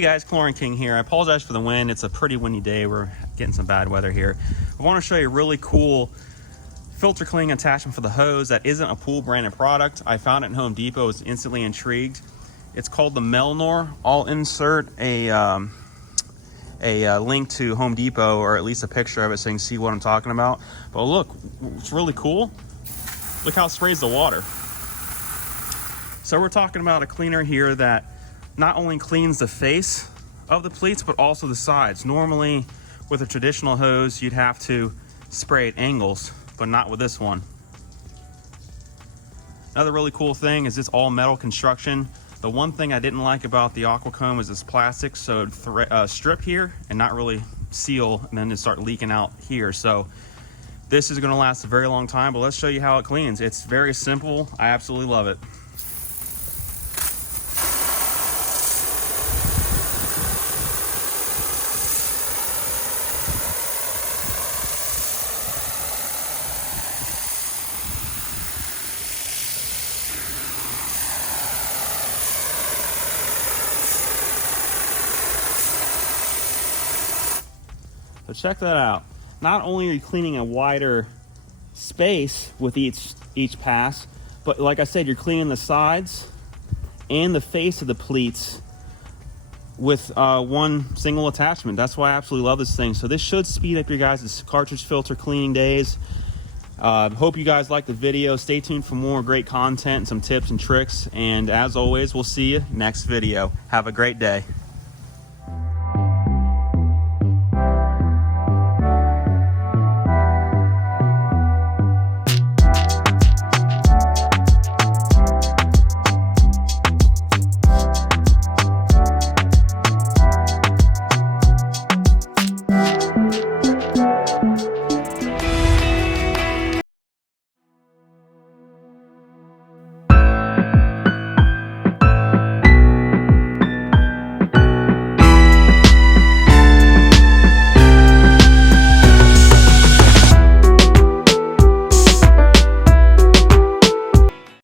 Hey guys, Chlorine King here. I apologize for the wind. It's a pretty windy day. We're getting some bad weather here. I want to show you a really cool filter cleaning attachment for the hose that isn't a pool branded product. I found it in Home Depot. I was instantly intrigued. It's called the Melnor. I'll insert a link to Home Depot, or at least a picture of it, so you can see what I'm talking about. But look, it's really cool. Look how it sprays the water. So we're talking about a cleaner here that not only cleans the face of the pleats, but also the sides. Normally, with a traditional hose, you'd have to spray at angles, but not with this one. Another really cool thing is this all metal construction. The one thing I didn't like about the Aquacomb is this plastic, so it'd strip here and not really seal, and then it start leaking out here. So this is gonna last a very long time, but let's show you how it cleans. It's very simple. I absolutely love it. So check that out. Not only are you cleaning a wider space with each pass, but like I said, you're cleaning the sides and the face of the pleats with one single attachment. That's why I absolutely love this thing. So this should speed up your guys' cartridge filter cleaning days. Hope you guys like the video. Stay tuned for more great content and some tips and tricks. And as always, we'll see you next video. Have a great day.